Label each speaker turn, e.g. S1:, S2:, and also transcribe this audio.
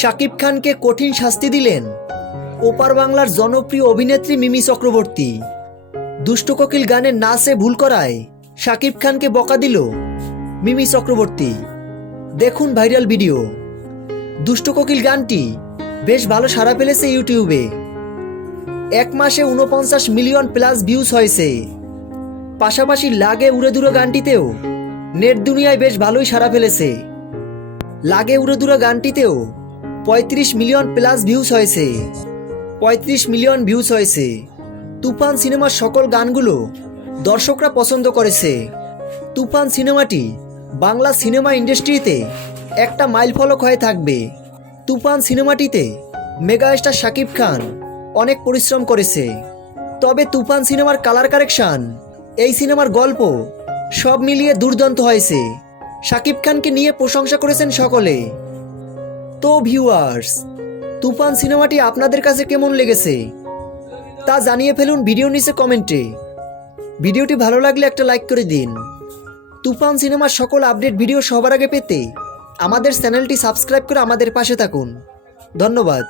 S1: শাকিব খানকে কঠিন শাস্তি দিলেন। ওপার বাংলার জনপ্রিয় অভিনেত্রী মিমি চক্রবর্তী। দুষ্ট কোকিল গানের নাচে ভুল করায় শাকিব খানকে বকা দিল মিমি চক্রবর্তী। দেখুন ভাইরাল ভিডিও। দুষ্ট কোকিল গানটি বেশ ভালো সাড়া ফেলেছে ইউটিউবে। এক মাসে উনপঞ্চাশ মিলিয়ন প্লাস ভিউজ হয়েছে। পাশাপাশি লাগে উড়ে দূরে গানটিতেও নেট দুনিয়ায় বেশ ভালোই সাড়া ফেলেছে। লাগে উড়ে দূরে গানটিতেও পঁয়ত্রিশ মিলিয়ন প্লাস ভিউজ হয়েছে। পঁয়ত্রিশ মিলিয়ন ভিউজ হয়েছে। তুফান সিনেমার সকল গানগুলো দর্শকরা পছন্দ করেছে। তুফান সিনেমাটি বাংলা সিনেমা ইন্ডাস্ট্রিতে একটা মাইলফলক হয়ে থাকবে। তুফান সিনেমাটিতে মেগাস্টার শাকিব খান অনেক পরিশ্রম করেছে। তবে তুফান সিনেমার কালার কারেকশন, এই সিনেমার গল্প সব মিলিয়ে দুর্দান্ত হয়েছে। শাকিব খানকে নিয়ে প্রশংসা করেছেন সকলে। তো ভিউয়ার্স তুফান সিনেমাটি আপনাদের কাছে কেমন লেগেছে? তা জানিয়ে ফেলুন ভিডিও নিচে কমেন্টে। ভিডিওটি ভালো লাগলে একটা লাইক করে দিন। তুফান সিনেমার সকল আপডেট ভিডিও সবার আগে পেতে আমাদের চ্যানেলটি সাবস্ক্রাইব করে আমাদের পাশে থাকুন। ধন্যবাদ।